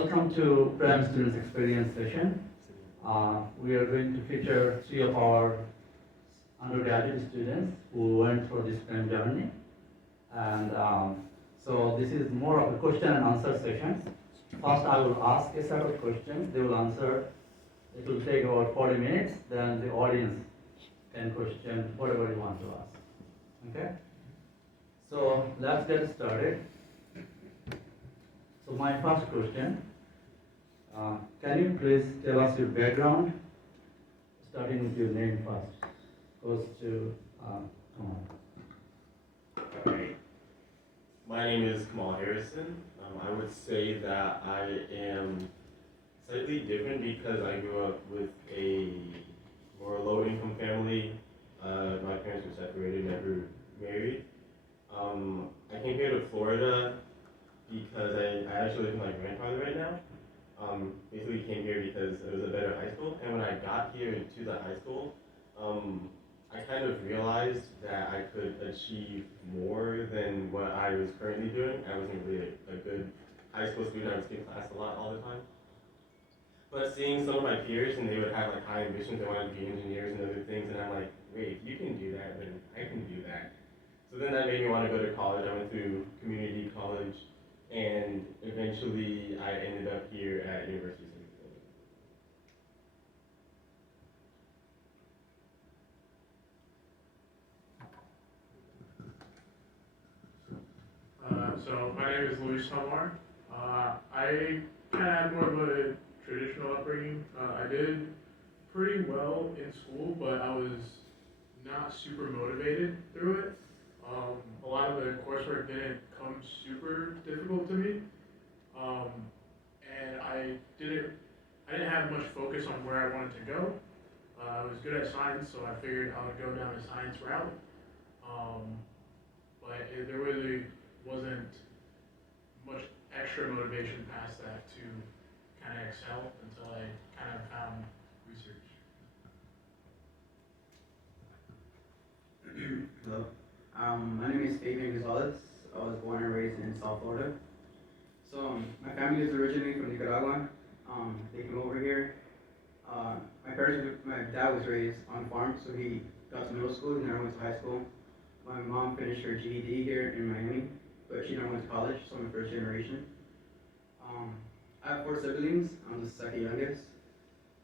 Welcome to PREM Students Experience session. We are going to feature three of our undergraduate students who went through this PREM journey. And so this is more of a question and answer session. First, I will ask a set of questions. They will answer. It will take about 40 minutes. Then the audience can question whatever you want to ask. Okay? So let's get started. So my first question, can you please tell us your background, starting with your name first. Goes to Kamal. Alright. My name is Kamal Harrison. I would say that I am slightly different because I grew up with a more low-income family. My parents were separated, never married. I came here to Florida because I actually live with my grandfather right now. Basically came here because it was a better high school, and when I got here to the high school, I kind of realized that I could achieve more than what I was currently doing. I wasn't really a good high school student. I would skip class a lot all the time. But seeing some of my peers, and they would have like high ambitions, they wanted to be engineers and other things, and I'm like, wait, if you can do that, then I can do that. So then that made me want to go to college. I went through community college, and eventually I ended up here at University of San Diego. So my name is Luis Tomar. I kind of had more of a traditional upbringing. I did pretty well in school, but I was not super motivated through it. A lot of the coursework didn't come super difficult to me, and I didn't have much focus on where I wanted to go. I was good at science, so I figured I would go down the science route. There really wasn't much extra motivation past that to kind of excel until I kind of found research. Hello. My name is Fabian Gonzalez. I was born and raised in South Florida. So my family is originally from Nicaragua. They came over here. My dad was raised on a farm, so he got to middle school. He never went to high school. My mom finished her GED here in Miami, but she never went to college, so I'm a first generation. I have 4 siblings. I'm the second youngest.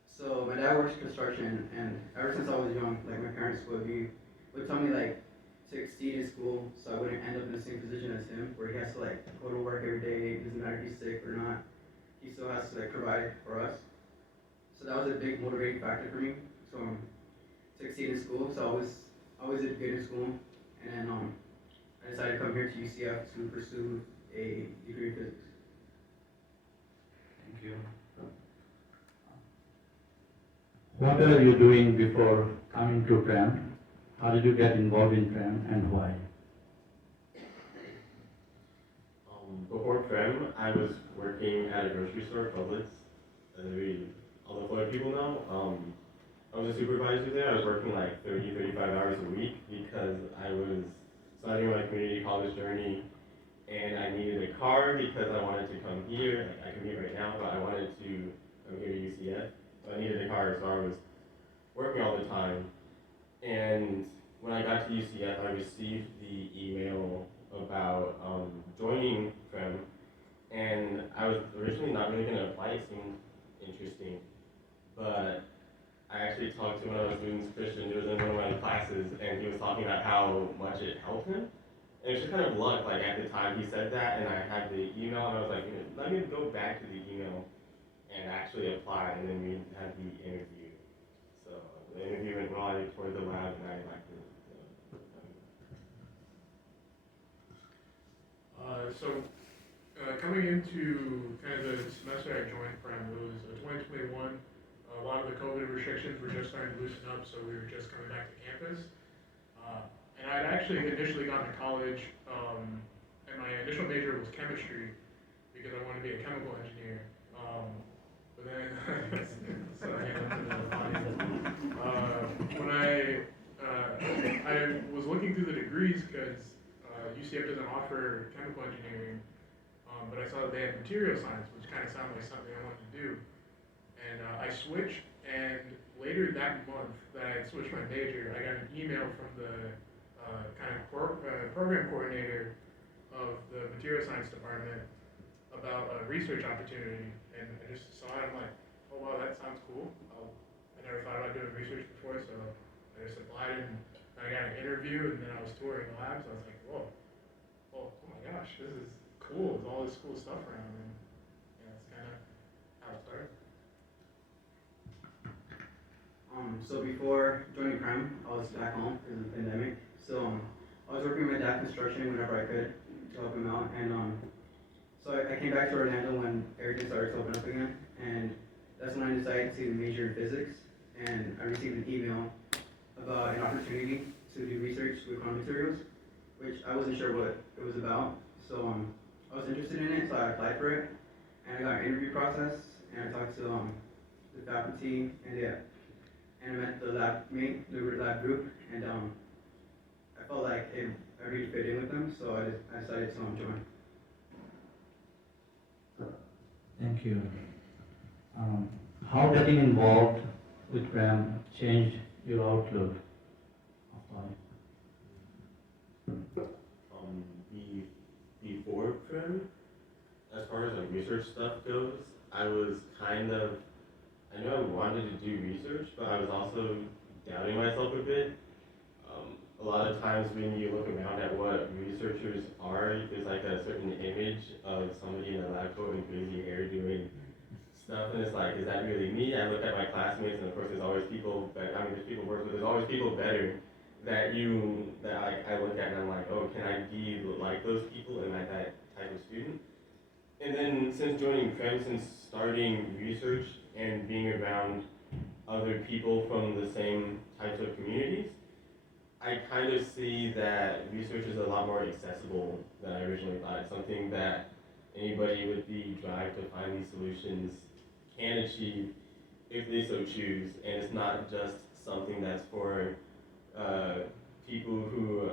So my dad works construction, and ever since I was young, like my parents would tell me like to exceed in school, so I wouldn't end up in the same position as him, where he has to like go to work every day. It doesn't matter if he's sick or not. He still has to like provide for us. So that was a big motivating factor for me. So to exceed in school, so I always did good in school, and then I decided to come here to UCF to pursue a degree in physics. Thank you. What are you doing before coming to PREM? How did you get involved in PREM and why? Before PREM, I was working at a grocery store, Publix, as all the Florida people know. I was a supervisor there. I was working like 30, 35 hours a week because I was starting my community college journey, and I needed a car because I wanted to come here. Like, I come here right now, but I wanted to come here to UCF. So I needed a car, so I was working all the time. And when I got to UCF, I received the email about joining PREM, and I was originally not really going to apply. It seemed interesting, but I actually talked to one of my students, Christian. He was in one of my classes, and he was talking about how much it helped him. And it was just kind of luck. Like at the time he said that, and I had the email, and I was like, let me go back to the email and actually apply, and then we had the interview. So the interview went well. I toured the lab, and I liked it. Coming into kind of the semester I joined PREM, it was 2021. A lot of the COVID restrictions were just starting to loosen up, so we were just coming back to campus. And I'd actually initially gone to college, and my initial major was chemistry because I wanted to be a chemical engineer. But then, when I was looking through the degrees because UCF doesn't offer chemical engineering. but I saw that they had material science, which kind of sounded like something I wanted to do. And I switched, and later that month that I switched my major, I got an email from the program coordinator of the material science department about a research opportunity. And I just saw it, I'm like, oh wow, that sounds cool. I never thought about doing research before, so I just applied, and I got an interview, and then I was touring labs. I was like, whoa, oh my gosh, this is cool. There's all this cool stuff around, and yeah, that's kind of how it started. So before joining PREM, I was back home because of the pandemic. So I was working with my dad construction whenever I could to help him out. And so I came back to Orlando when everything started to open up again. And that's when I decided to major in physics. And I received an email about an opportunity to do research with raw materials, which I wasn't sure what it was about. So I was interested in it, so I applied for it. And I got an interview process, and I talked to the faculty, and I met the lab mate, the lab group, and I felt like I really fit in with them, so I decided to join. Thank you. How getting involved with PREM changed your outlook of life? Before PREM, as far as like research stuff goes, I was kind of, I knew I wanted to do research, but I was also doubting myself a bit. A lot of times when you look around at what researchers are, there's like a certain image of somebody in a lab coat and crazy hair doing stuff, and it's like, is that really me? I look at my classmates, and of course there's always people, there's people worse, but there's always people better that I look at and I'm like, oh, can I be like those people? Am I that type of student? And then since joining PREM, since starting research and being around other people from the same types of communities, I kind of see that research is a lot more accessible than I originally thought. It's something that anybody with the drive to find these solutions can achieve if they so choose, and it's not just something that's for people who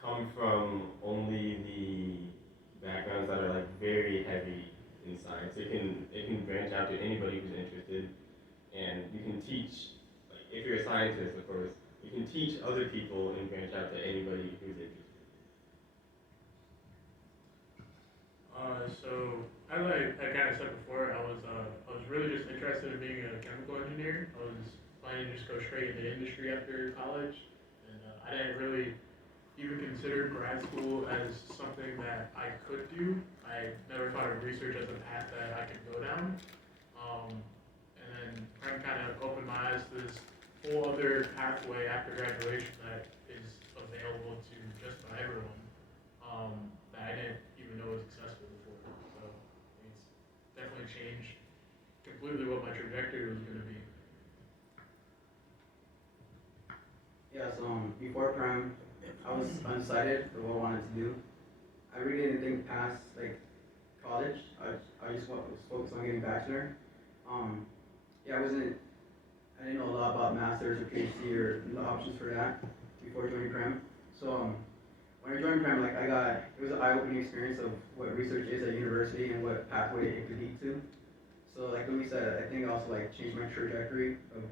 come from only the backgrounds that are like very heavy in science. It can branch out to anybody who's interested, and you can teach. Like if you're a scientist, of course, you can teach other people and branch out to anybody who's interested. So as I kind of said before, I was really just interested in being a chemical engineer. I was planning to just go straight into industry after college, and I didn't really even consider grad school as something that I could do. I never thought of research as a path that I could go down. And then PREM kind of opened my eyes to this whole other pathway after graduation that is available to just about everyone, that I didn't even know was accessible before. So it's definitely changed completely what my trajectory was going to be. Yeah, so before PREM, I was undecided for what I wanted to do. I really didn't think past like college. I just was focused on getting bachelor. Yeah, I didn't know a lot about masters or PhD or the options for that before joining PREM. So when I joined PREM, like it was an eye-opening experience of what research is at university and what pathway it could lead to. So like Louis said, I think it also like changed my trajectory of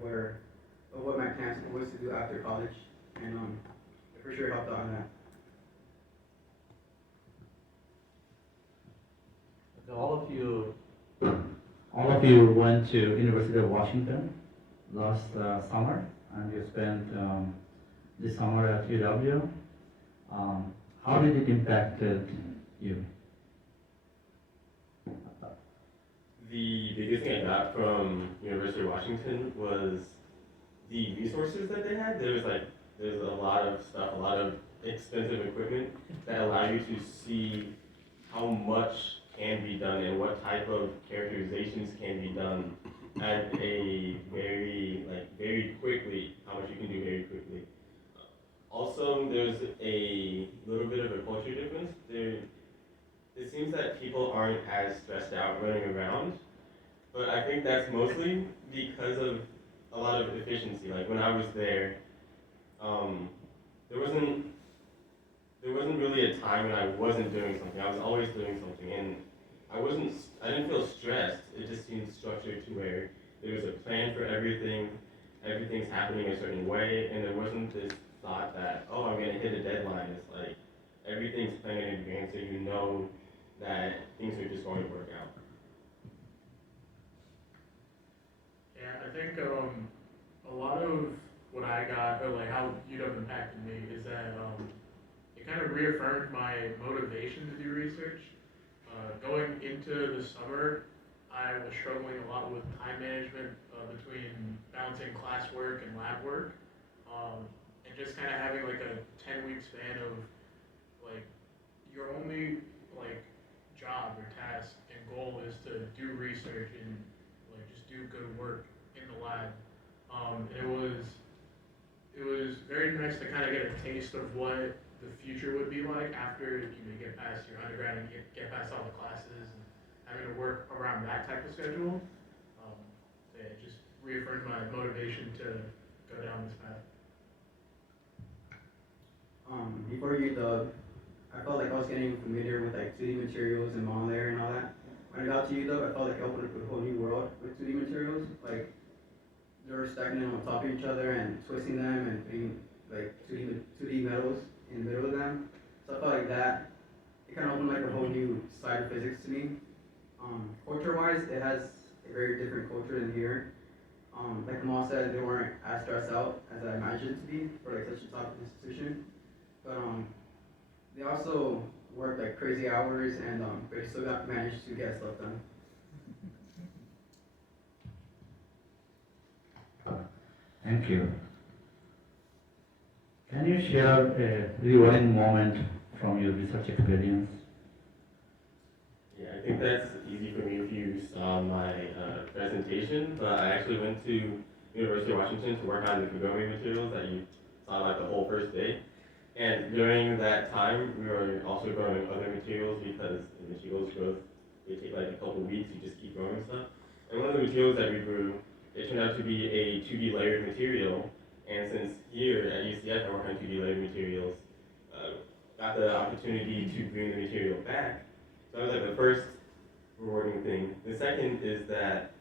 what my plans was to do after college, and it for sure helped out on that. So all of you went to University of Washington last summer, and you spent this summer at UW. How did it impact you? The biggest thing I got from University of Washington was the resources that they had. There's a lot of stuff, a lot of expensive equipment that allow you to see how much can be done and what type of characterizations can be done at a very quickly, how much you can do very quickly. Also, there's a little bit of a culture difference. It seems that people aren't as stressed out running around, but I think that's mostly because of a lot of efficiency. Like when I was there, there wasn't there wasn't really a time when I wasn't doing something. I was always doing something, and I didn't feel stressed. It just seemed structured to where there was a plan for everything. Everything's happening a certain way, and there wasn't this thought that, oh, I'm gonna hit a deadline. It's like everything's planned in advance, so you know that things are just going to work out. Yeah, I think a lot of what I got, or like how UW impacted me, is that it kind of reaffirmed my motivation to do research. Going into the summer, I was struggling a lot with time management between balancing classwork and lab work, and just kind of having like a 10-week span of like your only like job or task and goal is to do research and like just do good work in the lab. It was very nice to kind of get a taste of what the future would be like after you get past your undergrad and get past all the classes and having to work around that type of schedule. So yeah, it just reaffirmed my motivation to go down this path. Before UW, I felt like I was getting familiar with like 2D materials and model layer and all that. When I got to UW, I felt like I opened up a whole new world with 2D materials. Like they were stacking them on top of each other and twisting them and putting like 2D metals in the middle of them. So I felt like that, it kind of opened like a whole new side of physics to me. Culture-wise, it has a very different culture than here. Like Kamal said, they weren't as stressed out as I imagined it to be for like such a top institution. But they also worked like crazy hours and they still managed to get stuff done. Thank you. Can you share a rewarding moment from your research experience? Yeah, I think that's easy for me if you saw my presentation, but I actually went to University of Washington to work on the Kagome materials that you saw like the whole first day. And during that time, we were also growing other materials because the materials growth, they take like a couple weeks, you just keep growing stuff. And one of the materials that we grew, it turned out to be a 2D layered material. And since here at UCF I work on 2D layered materials, got the opportunity to bring the material back. So that was like the first rewarding thing. The second is that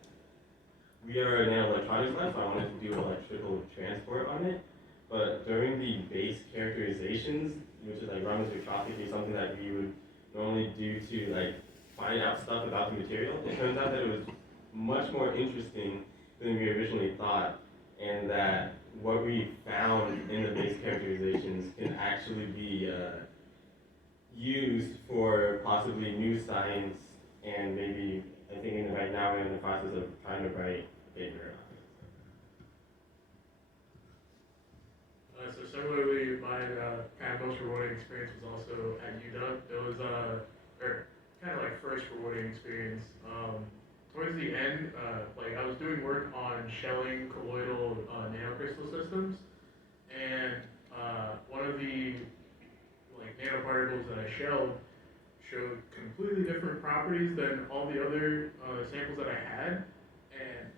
we are an electronics lab, so I wanted to do electrical transport on it. But during the base characterizations, which is like Raman spectroscopy, something that we would normally do to like find out stuff about the material, it turns out that it was much more interesting than we originally thought, and that what we found in the base characterizations can actually be used for possibly new science, and maybe I think right now we're in the process of trying to write a paper. So similarly, my kind of most rewarding experience was also at UW. It was kind of like first rewarding experience. Towards the end, like I was doing work on shelling colloidal nanocrystal systems, and one of the like nanoparticles that I shelled showed completely different properties than all the other samples that I had, and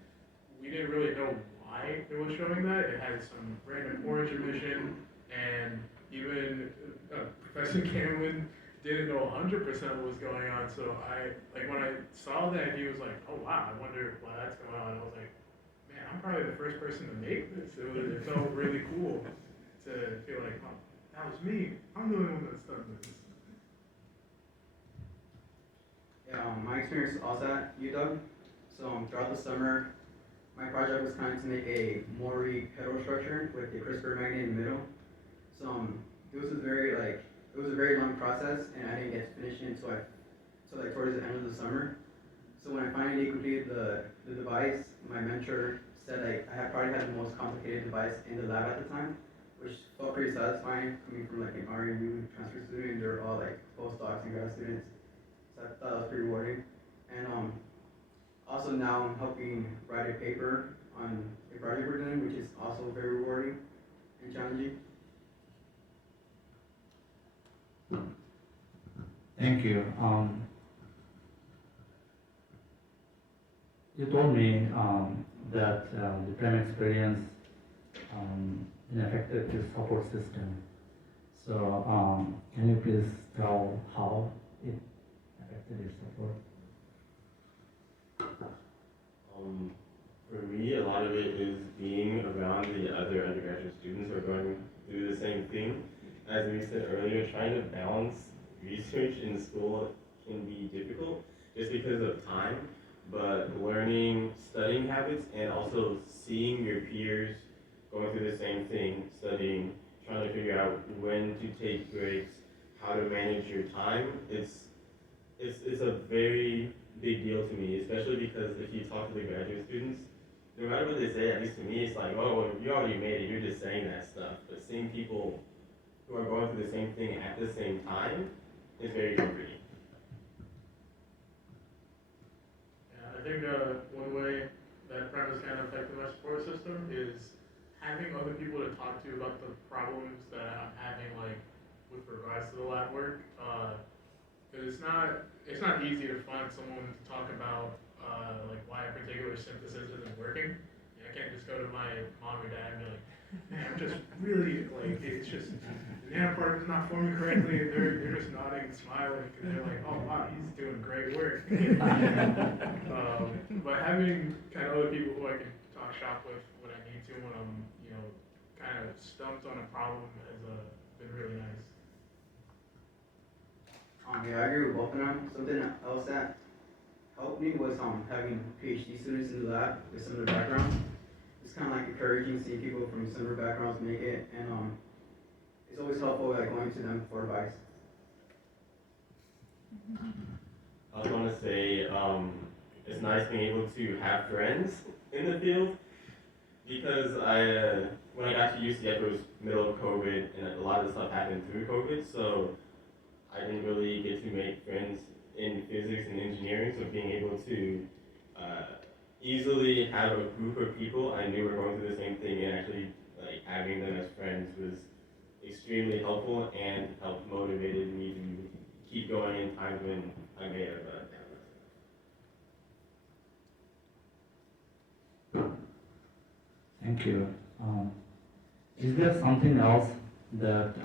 we didn't really know why it was showing that. It had some random orange emission, and even Professor Cameron didn't know 100% what was going on. So when I saw that, he was like, "Oh wow, I wonder why that's going on." I was like, "Man, I'm probably the first person to make this." It felt really cool to feel like, "Oh, that was me. I'm the only one that's done this." Yeah, my experience was also at UW. So throughout the summer, my project was kind of to make a Mori heterostructure with a CRISPR magnet in the middle. So it was a very long process, and I didn't get to finish it until towards the end of the summer. So when I finally completed the device, my mentor said I probably had the most complicated device in the lab at the time, which felt pretty satisfying coming from like an RNU transfer student. They're all like postdocs and grad students. So I thought that was pretty rewarding. And also now I'm helping write a paper on a project we're doing, which is also very rewarding and challenging. Thank you. You told me that the PREM experience in effect is support system. So, can you please tell how it affected your support? For me, a lot of it is being around the other undergraduate students who are going through the same thing. As we said earlier, trying to balance research in school can be difficult just because of time, but learning studying habits and also seeing your peers going through the same thing, studying, trying to figure out when to take breaks, how to manage your time, it's a very big deal to me, especially because if you talk to the graduate students, no matter what they say, at least to me, it's like, oh, well, you already made it, you're just saying that stuff. But seeing people who are going through the same thing at the same time is very comforting. Yeah, I think one way that PREM has kind of affected my support system is having other people to talk to about the problems that I'm having, like with regards to the lab work. Because it's not easy to find someone to talk about like why a particular synthesis isn't working. I can't just go to my mom or dad and be like, man, I'm just really like it's just the nanoparticle's not forming correctly, and they're just nodding and smiling because they're like, oh wow, he's doing great work. But having kind of other people who I can talk shop with when I need to, when I'm kind of stumped on a problem has been really nice. Yeah, I agree with both of them. Something else that helped me was having PhD students in the lab with similar backgrounds. It's kind of like encouraging seeing people from similar backgrounds make it, and it's always helpful like going to them for advice. I was going to say, it's nice being able to have friends in the field because when I got to UCF, it was middle of COVID, and a lot of the stuff happened through COVID, so I didn't really get to make friends in physics and engineering, so being able to easily have a group of people I knew were going through the same thing and actually like having them as friends was extremely helpful and helped motivated me to keep going in times when I may have down. Thank you. Is there something else that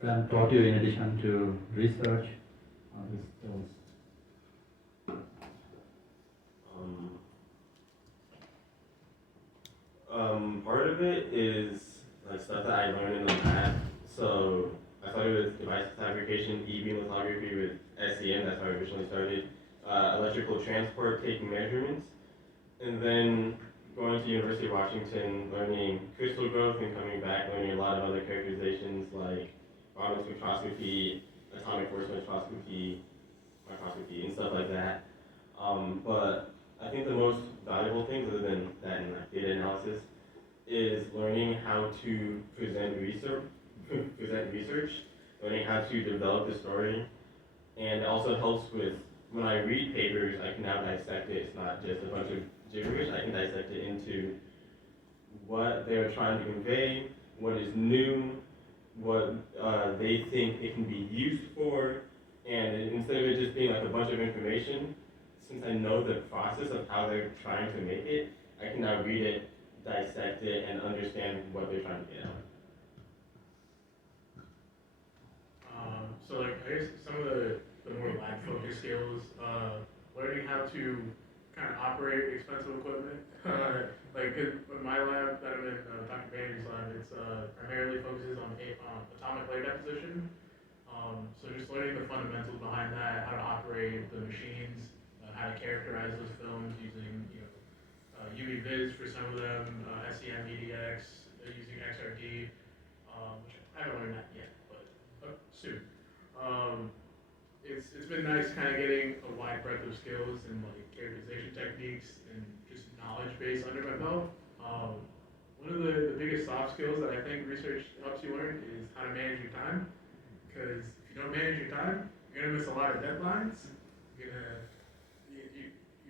PREM taught you in addition to research? These skills? Part of it is like stuff that I learned in the lab. So I started with device fabrication, e-beam lithography with SEM, that's how I originally started. Electrical transport, taking measurements. And then going to University of Washington, learning crystal growth and coming back, learning a lot of other characterizations like Raman spectroscopy, atomic force spectroscopy, microscopy, and stuff like that. But I think the most valuable things, other than that and like data analysis, is learning how to present research, learning how to develop the story, and it also helps with when I read papers, I can now dissect it. It's not just a bunch of gibberish. I can dissect it into what they're trying to convey, what is new, what they think it can be used for, and instead of it just being like a bunch of information, since I know the process of how they're trying to make it, I can now read it, dissect it, and understand what they're trying to get out. So like I guess some of the more lab focused skills, learning how to kind of operate expensive equipment. Like in my lab that I'm in, Dr. Baner's lab, it's primarily focuses on atomic layer deposition. So just learning the fundamentals behind that, how to operate the machines, how to characterize those films using UV vis for some of them, SEM, EDX, using XRD, which I haven't learned that yet, but soon. It's been nice kind of getting a wide breadth of skills and like characterization techniques and just knowledge base under my belt. One of the biggest soft skills that I think research helps you learn is how to manage your time. Because if you don't manage your time, you're gonna miss a lot of deadlines. You're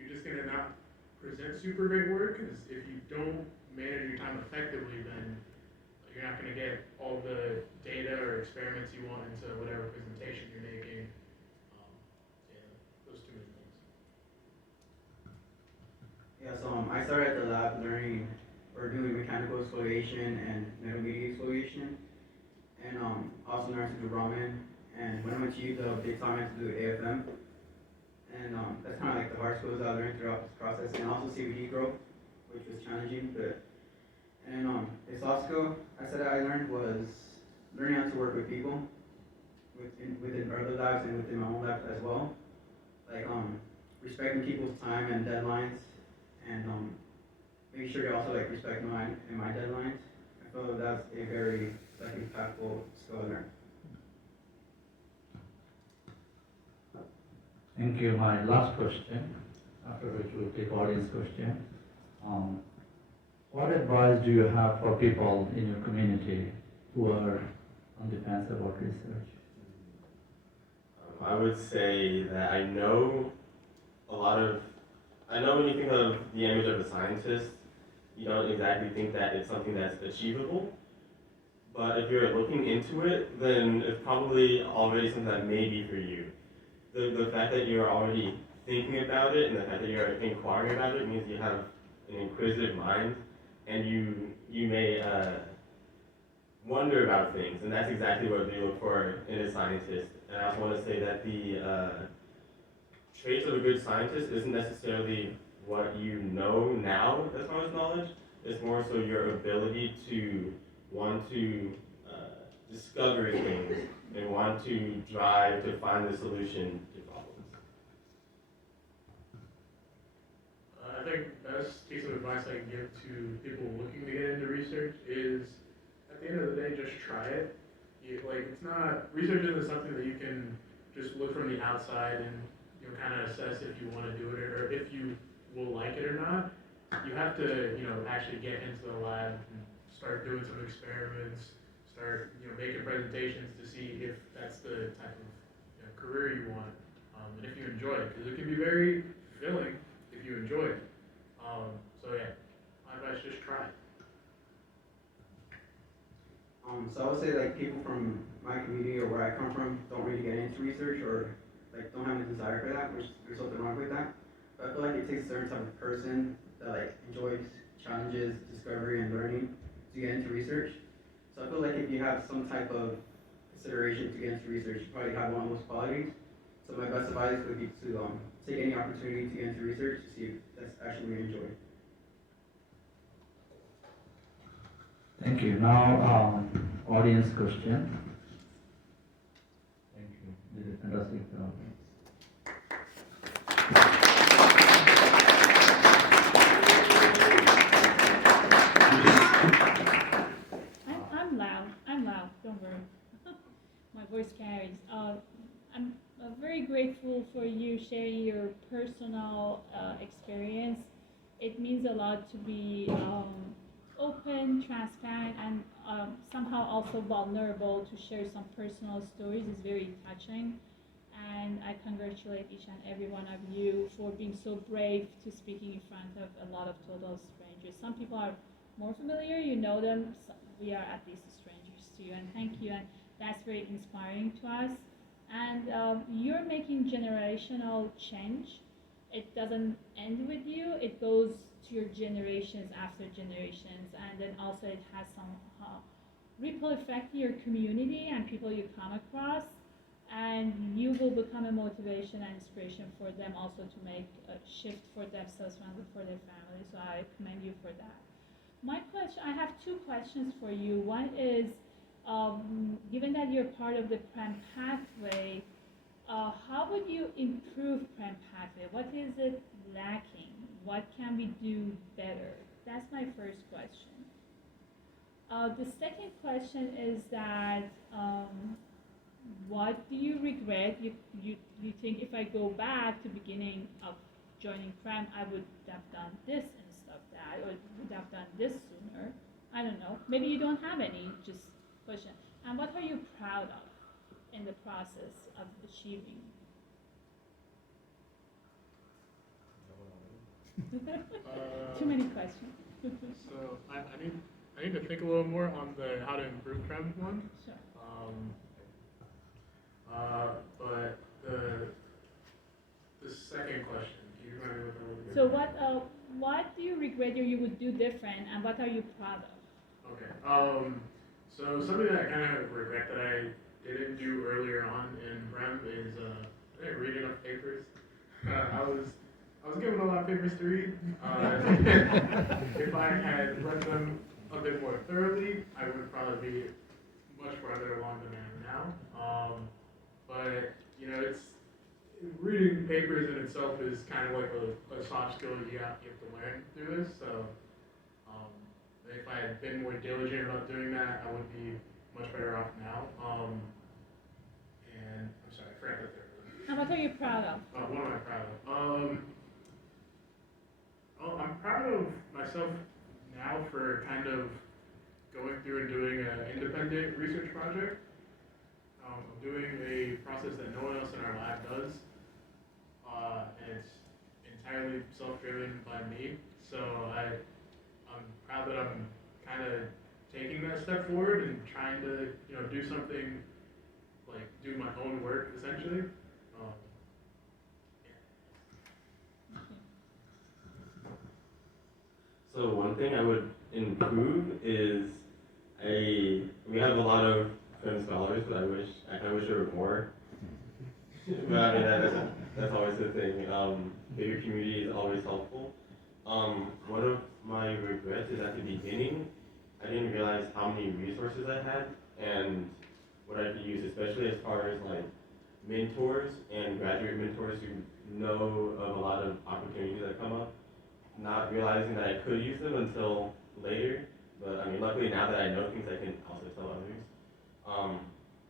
just gonna not present super great work. Because if you don't manage your time effectively, then you're not going to get all the data or experiments you want into whatever presentation you're making. Yeah, those two main things. Yeah, so I started at the lab learning or doing mechanical exfoliation and metal media exfoliation. and also learned to do ramen. And when I went to Utah, they taught me how to do AFM. And that's kind of like the hard skills I learned throughout this process, and also CBD growth, which was challenging. But and the soft skill I said I learned was learning how to work with people, within other labs and within my own lab as well. Like respecting people's time and deadlines, and making sure you also like respect mine and my deadlines. I feel that's a very like impactful skill I learned. Thank you. My last question, after which we'll take audience question. What advice do you have for people in your community who are on the fence about research? I would say that I know when you think of the image of a scientist, you don't exactly think that it's something that's achievable. But if you're looking into it, then it's probably already something that may be for you. The fact that you're already thinking about it and the fact that you're inquiring about it means you have an inquisitive mind, and you may wonder about things, and that's exactly what they look for in a scientist. And I also want to say that the traits of a good scientist isn't necessarily what you know now as far as knowledge. It's more so your ability to want to discover things and want to drive to find the solution to problems. I think the best piece of advice I can give to people looking to get into research is, at the end of the day, just try it. Research isn't something that you can just look from the outside and kind of assess if you want to do it or if you will like it or not. You have to actually get into the lab and start doing some experiments, start making presentations to see if that's the type of career you want, and if you enjoy it, because it can be very fulfilling if you enjoy it. So yeah, my advice, just try it. So I would say like people from my community or where I come from don't really get into research or like don't have a desire for that, which there's something wrong with that. But I feel like it takes a certain type of person that like enjoys challenges, discovery, and learning to get into research. So I feel like if you have some type of consideration to get into research, you probably have one of those qualities. So my best advice would be to take any opportunity to get into research to see if that's actually what you enjoy. Thank you. Now, audience question. Thank you. This is fantastic. I'm loud. Don't worry. My voice carries. I'm very grateful for you sharing your personal experience. It means a lot to be open, transparent, and somehow also vulnerable to share some personal stories. Is very touching. And I congratulate each and every one of you for being so brave to speaking in front of a lot of total strangers. Some people are more familiar, you know them. We are at least strangers to you, and thank you. And that's very inspiring to us. And you're making generational change. It doesn't end with you. It goes to your generations after generations, and then also it has some ripple effect in your community and people you come across, and you will become a motivation and inspiration for them also to make a shift for themselves and for their family. So I commend you for that. I have two questions for you. One is, given that you're part of the PREM pathway, how would you improve PREM pathway? What is it lacking? What can we do better? That's my first question. The second question is that, what do you regret? You think if I go back to beginning of joining PREM, I would have done this instead of that, or would have done this sooner? I don't know. Maybe you don't have any, just question. And what are you proud of in the process of achieving? Too many questions. So I need to think a little more on the how to improve PREM one. Sure. But the second question, can you remind me what that was again? So what do you regret or you would do different, and what are you proud of? Okay. So something that I kind of regret that I didn't do earlier on in PREM is I didn't read enough papers. I was given a lot of papers to read. If I had read them a bit more thoroughly, I would probably be much farther along than I am now. But you know, it's reading papers in itself is kind of like a soft skill you have to learn through this. So um, if I had been more diligent about doing that, I would be much better off now. And I'm sorry, I forgot the third one. What are you proud of? What am I proud of? I'm proud of myself now for kind of going through and doing an independent research project. I'm doing a process that no one else in our lab does, and it's entirely self-driven by me. So I'm proud that I'm kind of taking that step forward and trying to, do something like do my own work essentially. So one thing I would improve is we have a lot of friend scholars, but I kind of wish there were more. But I mean that's always the thing. Bigger community is always helpful. One of my regrets is at the beginning, I didn't realize how many resources I had and what I could use, especially as far as like mentors and graduate mentors who know of a lot of opportunities that come up. Not realizing that I could use them until later, but I mean, luckily now that I know things, I can also tell others.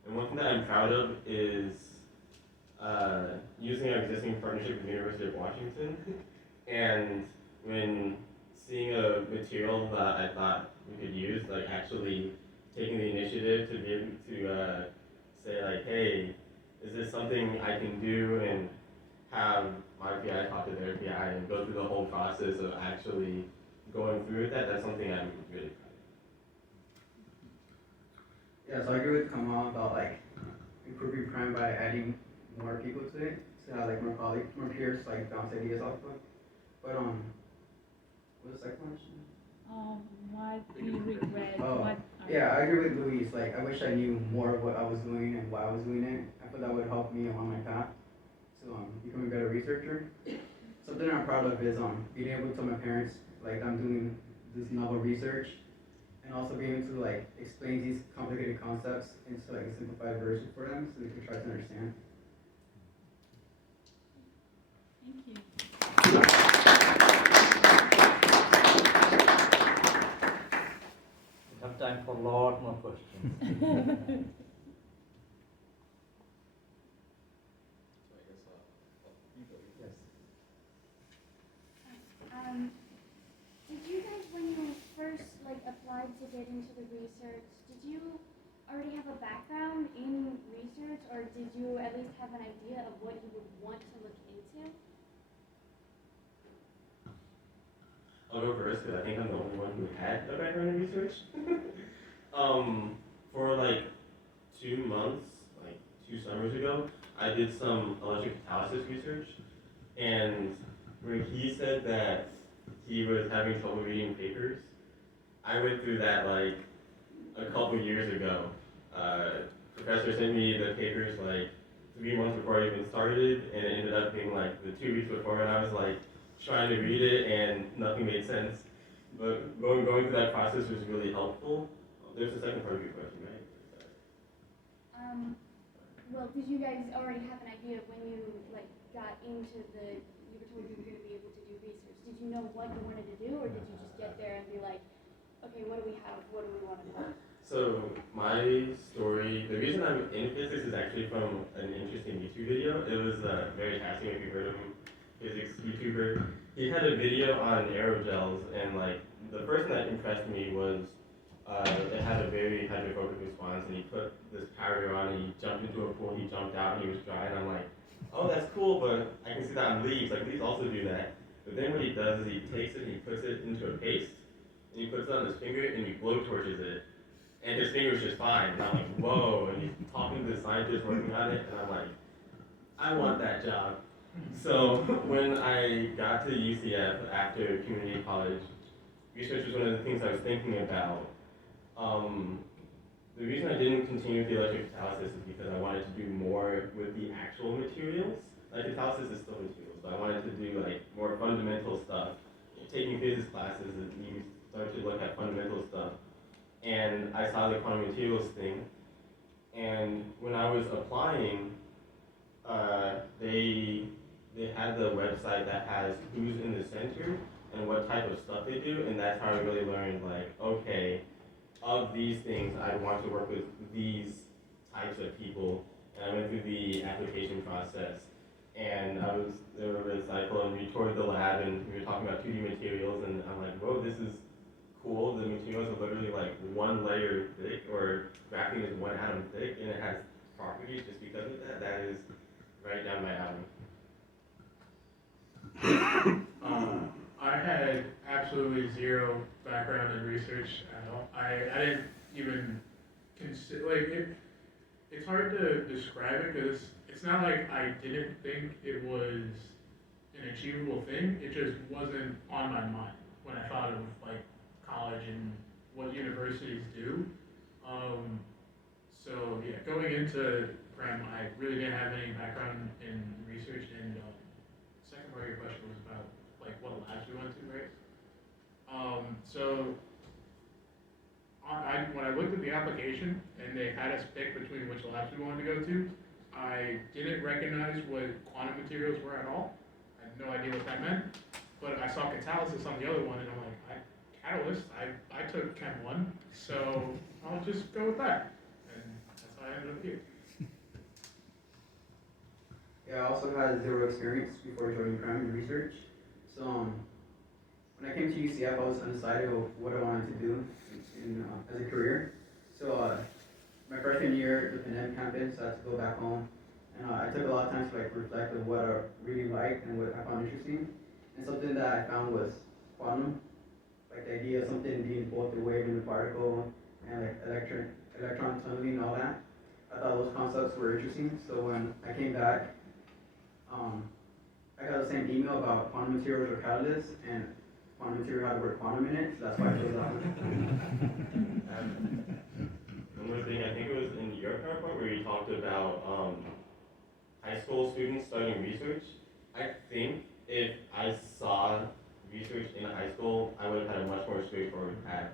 And one thing that I'm proud of is using our existing partnership with the University of Washington, and when seeing a material that I thought we could use, like actually taking the initiative to be able to say like, hey, is this something I can do, and have my PI talk to their PI and go through the whole process of actually going through with that, that's something I'm really proud of. Yeah, so I agree with Kamal about like improving PREM by adding more people to it, so have like more colleagues, more peers, like bounce ideas off of. But what was the second question? What do you regret? Oh, What yeah, I agree with Luis. Like, I wish I knew more of what I was doing and why I was doing it. I thought that would help me along my path to become a better researcher. Something I'm proud of is being able to tell my parents like I'm doing this novel research, and also being able to like explain these complicated concepts into like a simplified version for them so they can try to understand. Thank you. We have time for a lot more questions. Did you guys, when you first applied to get into the research, did you already have a background in research, or did you at least have an idea of what you would want to look into? I'll go first because I think I'm the only one who had a background in research. For like 2 months, like 2 summers ago, I did some electric catalysis research, and when he said that he was having trouble reading papers, I went through that like a couple years ago. Professor sent me the papers like 3 months before I even started, and it ended up being like the 2 weeks before, and I was like trying to read it and nothing made sense. But going through that process was really helpful. There's the second part of your question, right? Well, did you guys already have an idea of when you got into you were told you were going to be able to do research? Did you know what you wanted to do, or did you just get there and be like, okay, what do we have? What do we want to do? So my story, the reason I'm in physics is actually from an interesting YouTube video. It was very fascinating if you've heard of him, physics YouTuber. He had a video on aerogels, and like the first thing that impressed me was it had a very hydrophobic response, and he put this powder on, and he jumped into a pool, he jumped out, and he was dry, and I'm like, oh, that's cool, but I can see that on leaves. Like leaves also do that. But then what he does is he takes it and he puts it into a paste, and he puts it on his finger, and he blowtorches it. And his finger's just fine. And I'm like, whoa. And he's talking to the scientist working on it, and I'm like, I want that job. So when I got to UCF after community college, research was one of the things I was thinking about. the reason I didn't continue with the electric catalysis is because I wanted to do more with the actual materials. Like the catalysis is still materials, but I wanted to do like more fundamental stuff. Taking physics classes, you start to look at fundamental stuff. And I saw the quantum materials thing, and when I was applying, they had the website that has who's in the center and what type of stuff they do, and that's how I really learned, like, okay, of these things, I want to work with these types of people, and I went through the application process, and there was a cycle, and we toured the lab, and we were talking about 2D materials, and I'm like, whoa, this is cool. The materials are literally like one layer thick, or graphene is one atom thick, and it has properties just because of that. That is right down my alley. I had absolutely zero background in research at all. I didn't even consider, it's hard to describe it because it's not like I didn't think it was an achievable thing, it just wasn't on my mind when I thought of like college and what universities do. So yeah, going into PREM, I really didn't have any background in research, and second part of your question was about like what labs we went to, right? So when I looked at the application and they had us pick between which labs we wanted to go to, I didn't recognize what quantum materials were at all. I had no idea what that meant, but I saw catalysis on the other one, and I'm like, catalyst, I took Chem 1, so I'll just go with that. And that's how I ended up here. Yeah, I also had zero experience before joining PREM in research. So when I came to UCF, I was undecided of what I wanted to do as a career. So my freshman year, the pandemic happened, so I had to go back home. And I took a lot of time to like reflect on what I really liked and what I found interesting. And something that I found was quantum, like the idea of something being both the wave and the particle, and like electron tunneling and all that. I thought those concepts were interesting. So when I came back, I got the same email about quantum materials or catalysts, and quantum material had the word quantum in it, so that's why I chose that one. One more thing, I think it was in your PowerPoint where you talked about high school students starting research. I think if I saw research in high school, I would have had a much more straightforward path.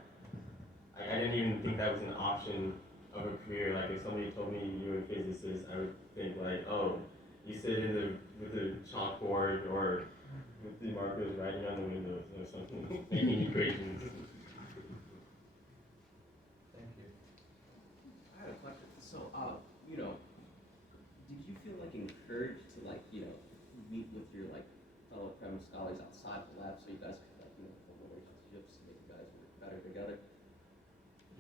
I didn't even think that was an option of a career. Like if somebody told me you were a physicist, I would think like, oh, you sit with the chalkboard or with the markers writing on the windows or something, making equations. Thank you. I have a question. So, did you feel like encouraged to meet with your fellow PREM scholars outside the lab so you guys could form relationships to make you guys work better together?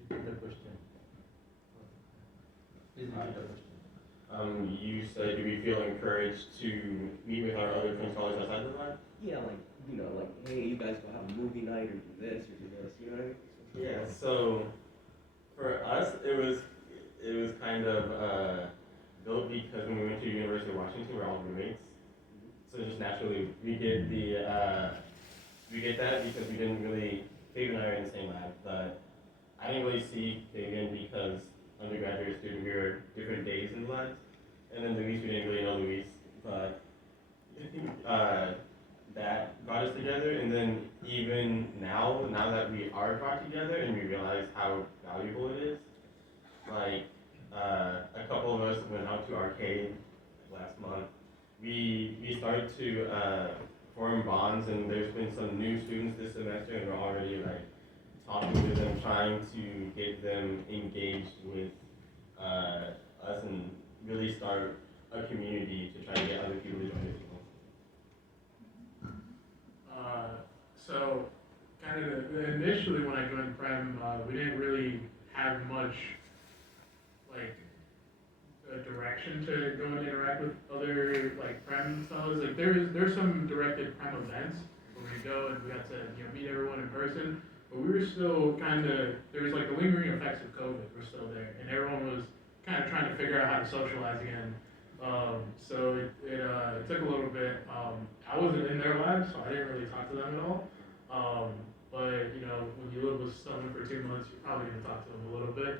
Repeat the question. Please repeat the question. You said, do we feel encouraged to meet with our other PREM scholars outside the lab? Yeah, hey, you guys go have a movie night or do this or do this, you know what I mean? Yeah, so for us, it was kind of built because when we went to University of Washington, we're all roommates. So just naturally, we get that because we didn't really, Fabian and I are in the same lab, but I didn't really see Fabian because undergraduate student, we were different days in labs. And then Luis, we didn't really know Luis, but that brought us together. And then even now that we are brought together and we realize how valuable it is, a couple of us went out to arcade last month. We started to form bonds, and there's been some new students this semester, and we're already talking to them, trying to get them engaged with us and really start a community to try to get other people to join as well. So kind of initially when I joined PREM, we didn't really have much a direction to go and interact with other PREM fellows. There's some directed PREM events where we go and we got to meet everyone in person, but we were still there was the lingering effects of COVID were still there, and everyone was kind of trying to figure out how to socialize again. So it took a little bit. I wasn't in their lab, so I didn't really talk to them at all. But when you live with someone for 2 months, you're probably gonna talk to them a little bit.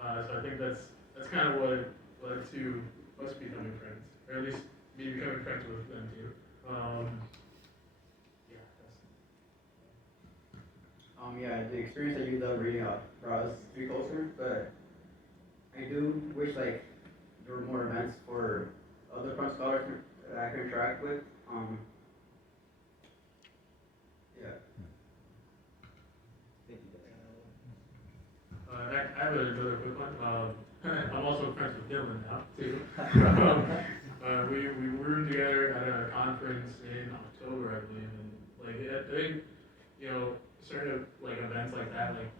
So I think that's kind of what led to us becoming friends, or at least me becoming friends with them too. Yeah, Yeah, the experience that you've done really brought us to be closer, but I do wish like there were more events for other front scholars that I can interact with. Yeah. Thank you, guys. I have another quick one. I'm also friends with Dylan now too. We roomed together at a conference in October, I believe, and like I think certain like events like that, like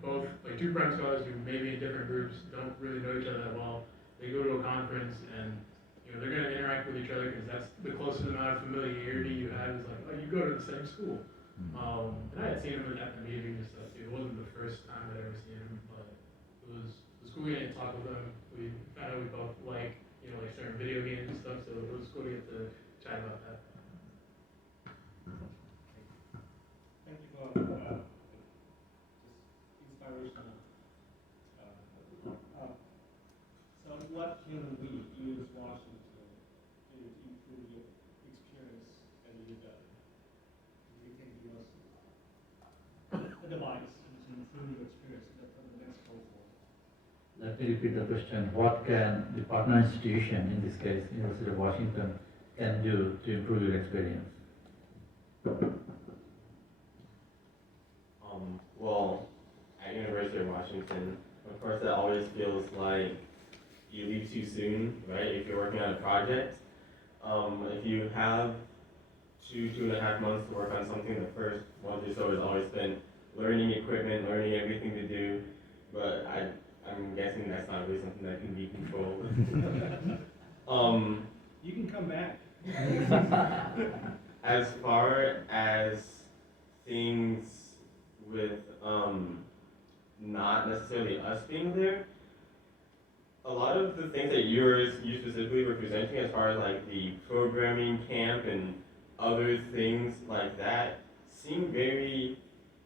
both like two prem scholars who maybe in different groups don't really know each other that well, they go to a conference and they're gonna interact with each other because that's the closest amount of familiarity you have is like, oh, you go to the same school. And I had seen him at the meeting and stuff too. It wasn't the first time I'd ever seen him, but it was cool getting to talk with him. We found out we both like like certain video games and stuff, so it was cool to get to chat about that. Thank you for just inspirational. So what can we use Washington to improve your experience at UW? You can give us advice to improve your experience for the next cohort. Let me repeat the question. What can the partner institution, in this case, University of Washington, can do to improve your experience? Well, at University of Washington, of course, that always feels like you leave too soon, right? If you're working on a project, if you have 2.5 months to work on something, the first month or so is always spent learning equipment, learning everything to do. But I'm guessing that's not really something that can be controlled. You can come back. As far as things with not necessarily us being there, a lot of the things that you specifically were presenting as far as like the programming camp and other things like that seem very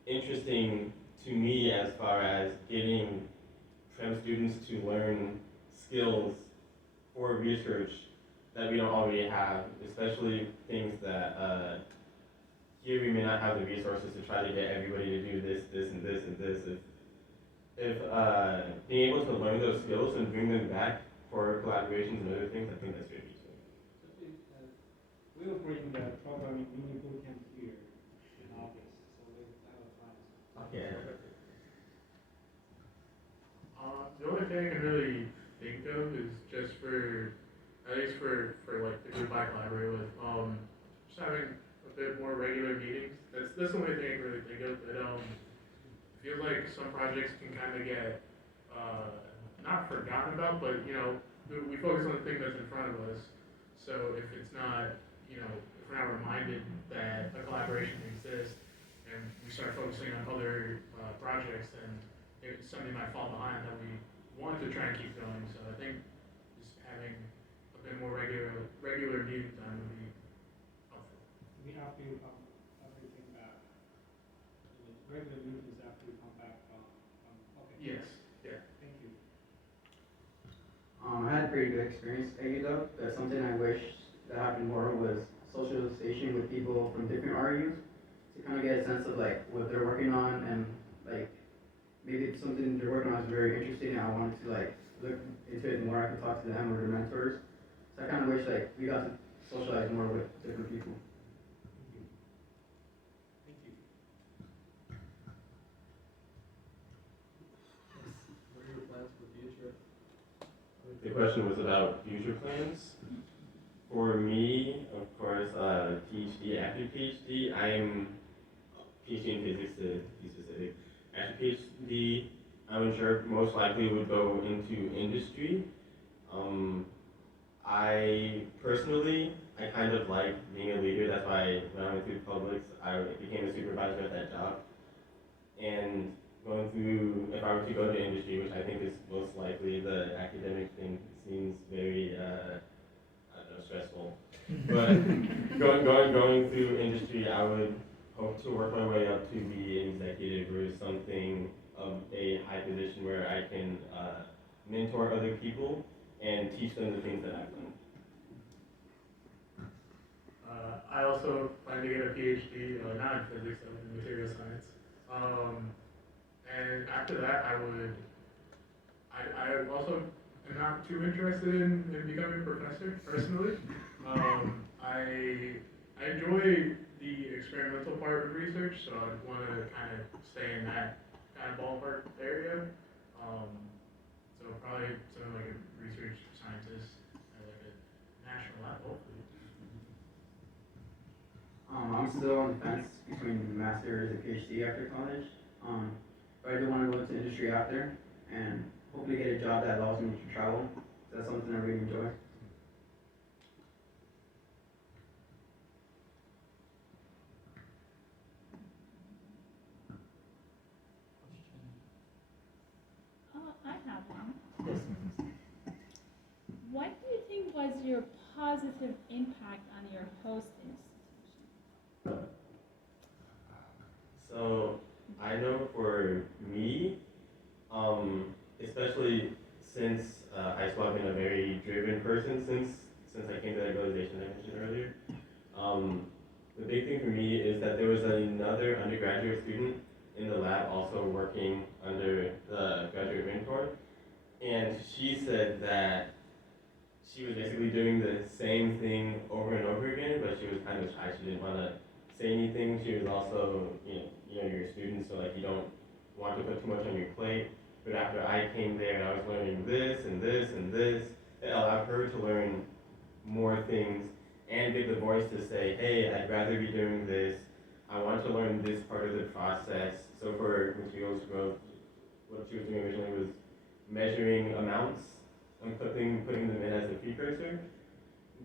interesting to me as far as getting PREM students to learn skills for research that we don't already have, especially things that here we may not have the resources to try to get everybody to do this, and this, and this. If being able to learn those skills and bring them back for collaborations and other things, I think that's very useful. We will bring the programming mini bootcamp here in August, so we have a plan. Okay. The only thing I can really think of is just at least for like the group I collaborate with, just having a bit more regular meetings. That's the only thing I can really think of. It feels like some projects can kind of get not forgotten about, but we focus on the thing that's in front of us. So if it's not if we're not reminded that a collaboration exists, and we start focusing on other projects, then something might fall behind that we want to try and keep going. So I think just having a bit more regular meeting time would be helpful. We have to come everything back. Regular meetings after you come back from okay. Yes. Yeah. Thank you. I had a pretty good experience at UW, but something I wish that happened more was socialization with people from different RUs to kind of get a sense of like what they're working on, and like maybe it's something they're working on is very interesting and I wanted to like look into it more. I can talk to them or their mentors. So I kind of wish like we got to socialize more with different people. Thank you. What are your plans for the future? The question was about future plans. For me, of course, PhD. After PhD, I'm PhD in physics to be specific. After PhD, I'm sure most likely would go into industry. I personally, I kind of like being a leader. That's why when I went through publics, I became a supervisor at that job. And going through, if I were to go to industry, which I think is most likely, the academic thing seems very, I don't know, stressful. But going through industry, I would hope to work my way up to be an executive or something a high position where I can mentor other people and teach them the things that I've done. I also plan to get a PhD, not in physics, but in material science. And after that, I also am not too interested in becoming a professor, personally. I enjoy the experimental part of research, so I want to kind of stay in that kind of ballpark area. So probably something like a research scientist at like a national level, hopefully. I'm still on the fence between master's and PhD after college. But I do want to go into industry after and hopefully get a job that allows me to travel. That's something I really enjoy. I have one. What do you think was your positive impact on your host institution? So I know for me, especially since high school, I've been a very driven person since I came to that realization I mentioned earlier. The big thing for me is that there was another undergraduate student in the lab also working under the graduate mentor, and she said that she was basically doing the same thing over and over again, but she was kind of shy. She didn't want to say anything. She was also, you're a student, so like you don't want to put too much on your plate. But after I came there and I was learning this and this and this, it allowed her to learn more things and get the voice to say, hey, I'd rather be doing this. I want to learn this part of the process. So for materials growth, what she was doing originally was measuring amounts and putting them in as a precursor.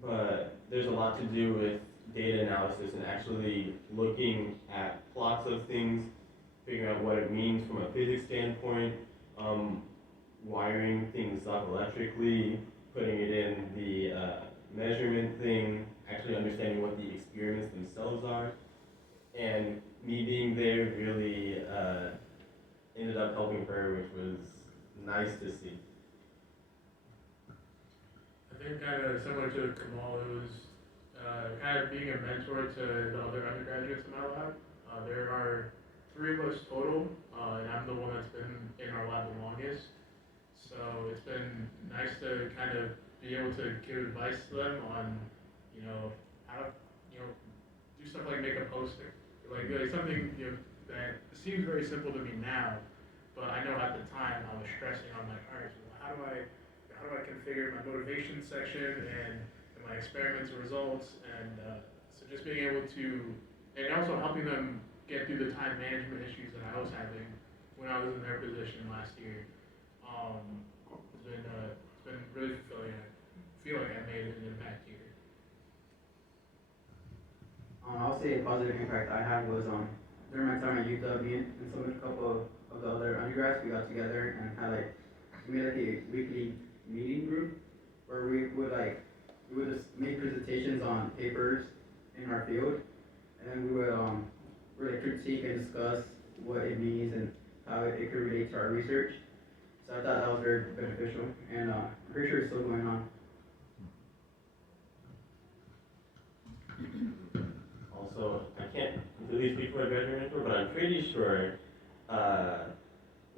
But there's a lot to do with data analysis and actually looking at plots of things, figuring out what it means from a physics standpoint, wiring things up electrically, putting it in the measurement thing, actually understanding what the experiments themselves are. And me being there really ended up helping her, which was nice to see. I think kind of similar to Kamal, it was kind of being a mentor to the other undergraduates in my lab. There are 3 of us total, and I'm the one that's been in our lab the longest. So it's been nice to kind of be able to give advice to them on, how to, do stuff like make a poster. Like something, that seems very simple to me now, but I know at the time I was stressing on like, all right, so how do I configure my motivation section and my experiments and results, and so just being able to, and also helping them get through the time management issues that I was having when I was in their position last year. It's been really fulfilling. I feel like I made an impact here. I'll say a positive impact I had was during my time at UW and so with a couple of the other undergrads, we got together and we made like a weekly meeting group where we would just make presentations on papers in our field, and then we would really critique and discuss what it means and how it could relate to our research. So I thought that was very beneficial, and I'm pretty sure it's still going on. Also, I can't completely speak for my graduate mentor, but I'm pretty sure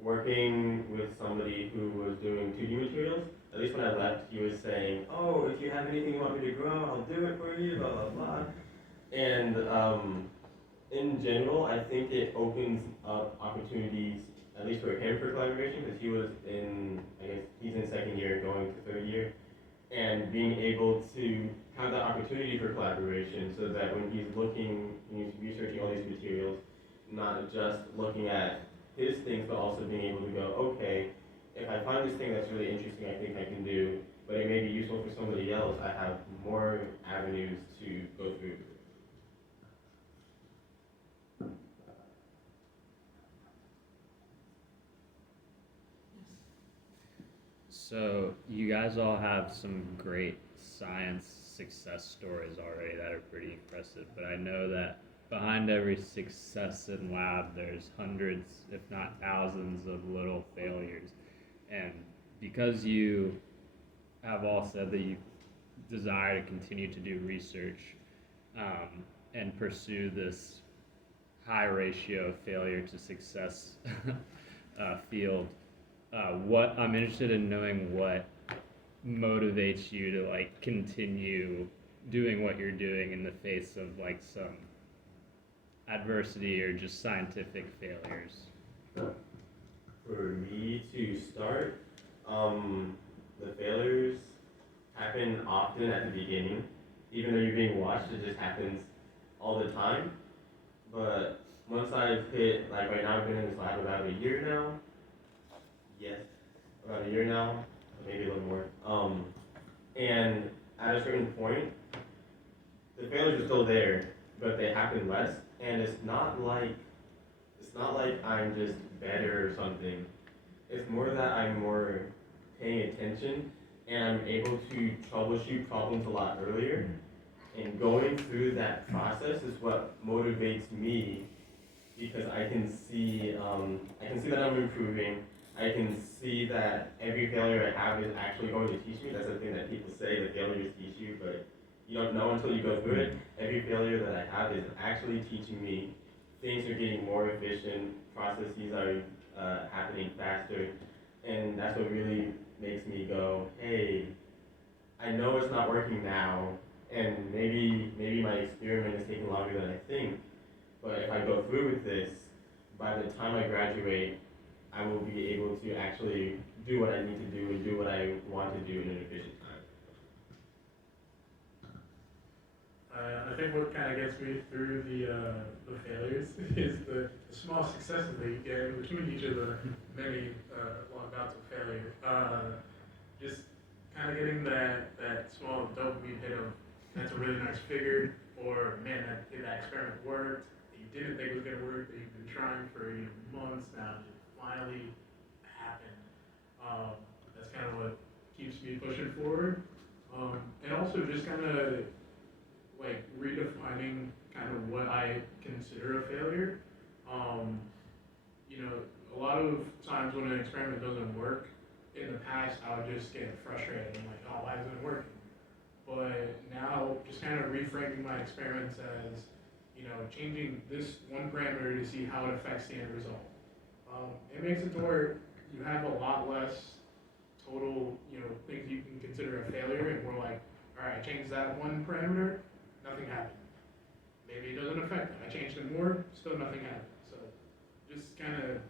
working with somebody who was doing 2D materials, at least when I left, he was saying, oh, if you have anything you want me to grow, I'll do it for you, blah, blah, blah. And in general, I think it opens up opportunities, at least for him, for collaboration, because he was he's in second year going to third year, and being able to have that opportunity for collaboration so that when he's researching all these materials, not just looking at his things, but also being able to go, okay, if I find this thing that's really interesting, I think I can do, but it may be useful for somebody else, I have more avenues to go through. So you guys all have some great science success stories already that are pretty impressive, but I know that behind every success in lab, there's hundreds, if not thousands, of little failures. And because you have all said that you desire to continue to do research and pursue this high ratio of failure to success field, what I'm interested in knowing what motivates you to like continue doing what you're doing in the face of like some adversity or just scientific failures. For me to start, the failures happen often at the beginning. Even though you're being watched, it just happens all the time. But once I've hit, like right now, I've been in this lab about a year now. Yes, about a year now, maybe a little more. And at a certain point, the failures are still there, but they happen less. And it's not like I'm just better or something. It's more that I'm more paying attention and I'm able to troubleshoot problems a lot earlier. And going through that process is what motivates me because I can see that I'm improving. I can see that every failure I have is actually going to teach me. That's the thing that people say, that failures teach you, but you don't know until you go through it. Every failure that I have is actually teaching me. Things are getting more efficient, processes are happening faster, and that's what really makes me go, hey, I know it's not working now, and maybe my experiment is taking longer than I think, but if I go through with this, by the time I graduate, I will be able to actually do what I need to do and do what I want to do in an efficient time. I think what kind of gets me through the failures is the small successes that you get in between each of the many long bouts of failure. Just kind of getting that small dopamine hit of that's a really nice figure, or man, that experiment worked. That you didn't think was gonna work. That you've been trying for months now. It finally happened. That's kind of what keeps me pushing forward. And also just kind of like redefining kind of what I consider a failure. You know, a lot of times when an experiment doesn't work, in the past I would just get frustrated. I'm like, oh, why isn't it working? But now just kind of reframing my experiments as, you know, changing this one parameter to see how it affects the end result. It makes it to where you have a lot less total, you know, things you can consider a failure, and we're like, all right, I changed that one parameter, nothing happened. Maybe it doesn't affect it. I changed it more, still nothing happened. So just kind of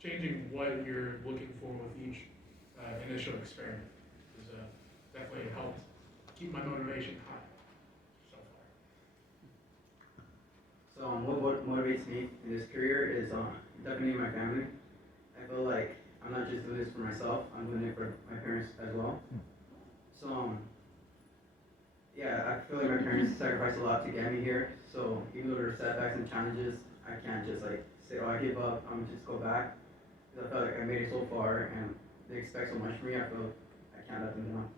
changing what you're looking for with each initial experiment has definitely helped keep my motivation high so far. So what motivates me in this career is definitely my family. I feel like I'm not just doing this for myself, I'm doing it for my parents as well. So yeah, I feel like my parents sacrificed a lot to get me here. So even though there are setbacks and challenges, I can't just like say, oh, I give up, I'm just go back. Because I feel like I made it so far and they expect so much from me, I feel I can't let them down.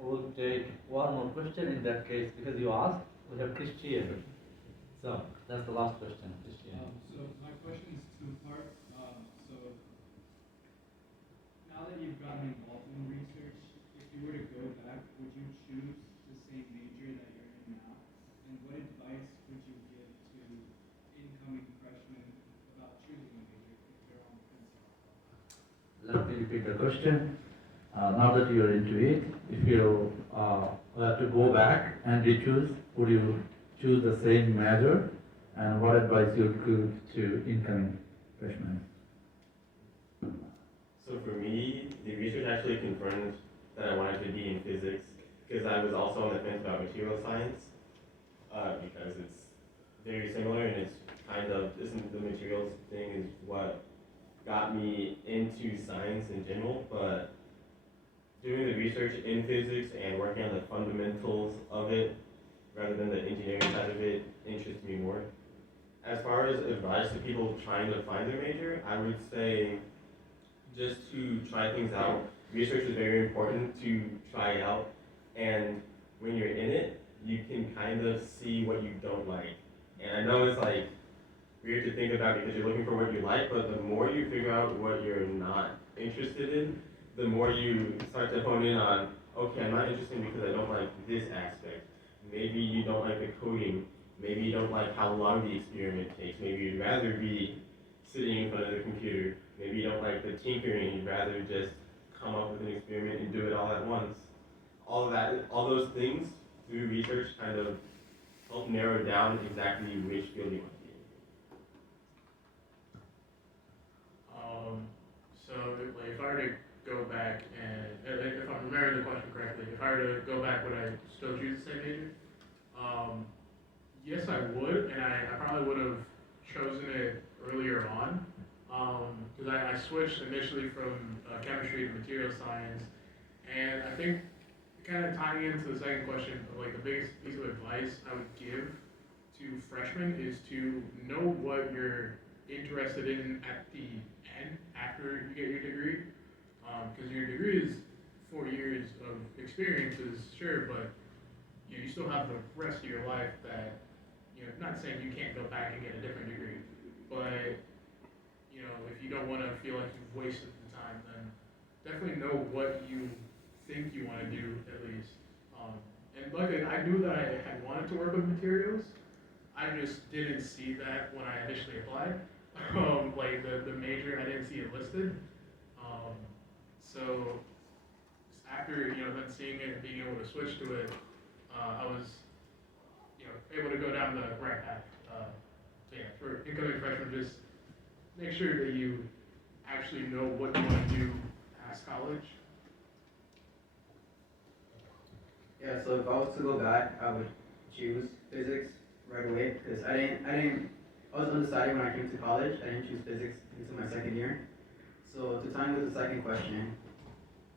We'll take one more question in that case, because you asked, we have Christian. So, that's the last question, Christian. So my question is two-part. So now that you've gotten involved in research, if you were to go back, would you choose the same major that you're in now? And what advice would you give to incoming freshmen about choosing a major if they're on the fence about that? Let me repeat the question. Now that you are into it, if you have to go back and re-choose, would you choose the same major? And what advice you would give to incoming freshmen? So for me, the research actually confirmed that I wanted to be in physics because I was also on the fence about material science because it's very similar and it's kind of, the materials thing is what got me into science in general, but doing the research in physics and working on the fundamentals of it rather than the engineering side of it interests me more. As far as advice to people trying to find their major, I would say just to try things out. Research is very important to try out, and you can kind of see what you don't like. And I know it's like weird to think about because you're looking for what you like, but the more you figure out what you're not interested in, the more you start to hone in on, okay, I'm not interested because I don't like this aspect. Maybe you don't like the coding. Maybe you don't like how long the experiment takes. Maybe you'd rather be sitting in front of the computer. Maybe you don't like the tinkering. You'd rather just come up with an experiment and do it all at once. All of that, all those things through research kind of help narrow down exactly which field you want to be in. So like, if I were to go back and, if I'm remembering the question correctly, if I were to go back, would I still choose the same major? Yes, I would, and I probably would have chosen it earlier on, because I switched initially from chemistry to material science, and I think kind of tying into the second question of like the biggest piece of advice I would give to freshmen is to know what you're interested in at the end after you get your degree, because your degree is 4 years of experiences, sure, but you still have the rest of your life that, not saying you can't go back and get a different degree, but if you don't want to feel like you've wasted the time, then definitely know what you think you want to do at least. And luckily, I knew that I had wanted to work with materials. I just didn't see that when I initially applied. Like the major, I didn't see it listed. So after then seeing it and being able to switch to it, I was able to go down the right path. So yeah, for incoming freshmen, just make sure that you actually know what you want to do past college. Yeah, so if I was to go back, I would choose physics right away because I was undecided when I came to college. I didn't choose physics until my second year. So to tie into the second question,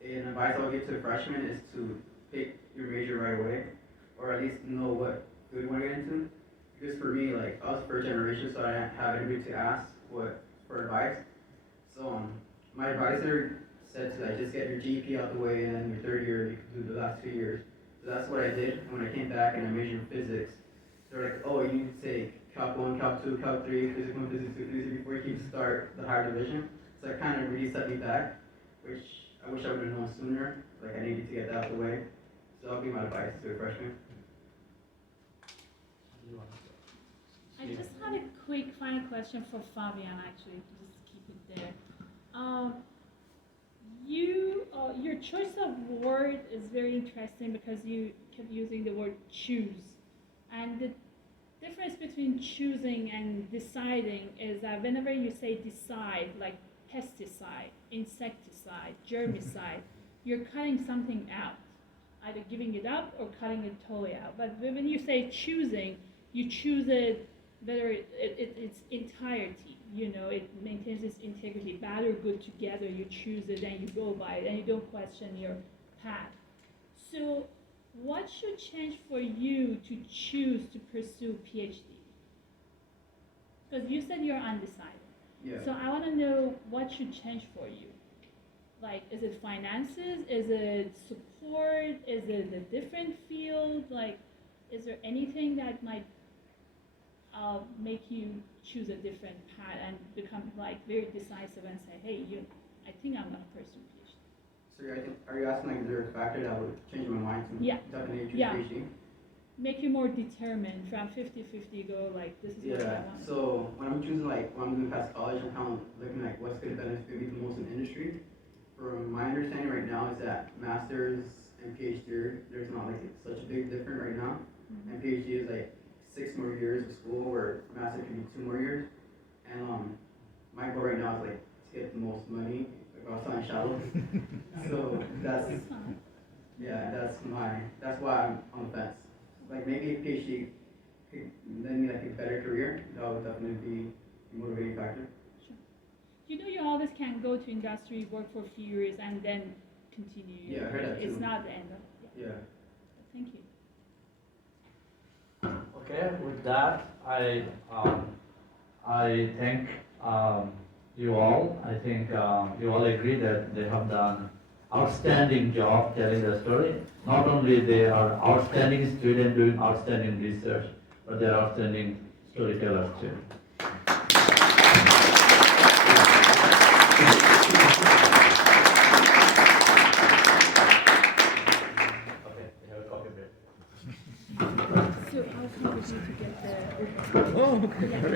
an advice I'll give to freshmen is to pick your major right away, or at least know what field you want to get into. Because for me, like I was first generation, so I didn't have anybody to ask for advice. So my advisor said to like just get your GP out the way, and then your third year you can do the last 2 years. So that's what I did. And when I came back and I majored in physics, they're like, oh, you need to take Calc 1, Calc 2, Calc 3, Physics 1, Physics 2, Physics 3 before you can start the higher division. So it kind of really set me back, which I wish I would have known sooner. Like I needed to get that out the way. So that'll be my advice to a freshman. I just had a quick final question for Fabian, actually, just keep it there. Your choice of word is very interesting because you kept using the word choose. And the difference between choosing and deciding is that whenever you say decide, like pesticide, insecticide, germicide, you're cutting something out, either giving it up or cutting it totally out. But when you say choosing, you choose it whether its entirety, it maintains its integrity, bad or good together, you choose it and you go by it and you don't question your path. So what should change for you to choose to pursue PhD? Because you said you're undecided. Yeah. So I want to know what should change for you. Like, is it finances? Is it support? Is it a different field? Like, is there anything that might make you choose a different path and become like very decisive and say, hey, I think I'm gonna pursue PhD. So are you asking like is there a factor that would change my mind to definitely choose PhD? Make you more determined from 50-50 go like this is what I want. So when I'm choosing like when I'm going past college, I'm kind of looking like what's going to benefit me the most in industry. From my understanding right now is that masters and PhD there's not like such a big difference right now, and PhD is like 6 more years of school, where master can be 2 more years. And my goal right now is like to get the most money, like I was telling Shallow. So that's why I'm on the fence. Like maybe if PhD could lend me like a better career, that would definitely be a motivating factor. Sure. You always can go to industry, work for a few years, and then continue. Yeah, I heard that too. It's not the end of it. Yeah. Thank you. Okay, with that, I thank you all. I think you all agree that they have done outstanding job telling the story. Not only they are outstanding students doing outstanding research, but they are outstanding storytellers too. Okay, we have a coffee break. So I'll come with you to get the. Oh, okay.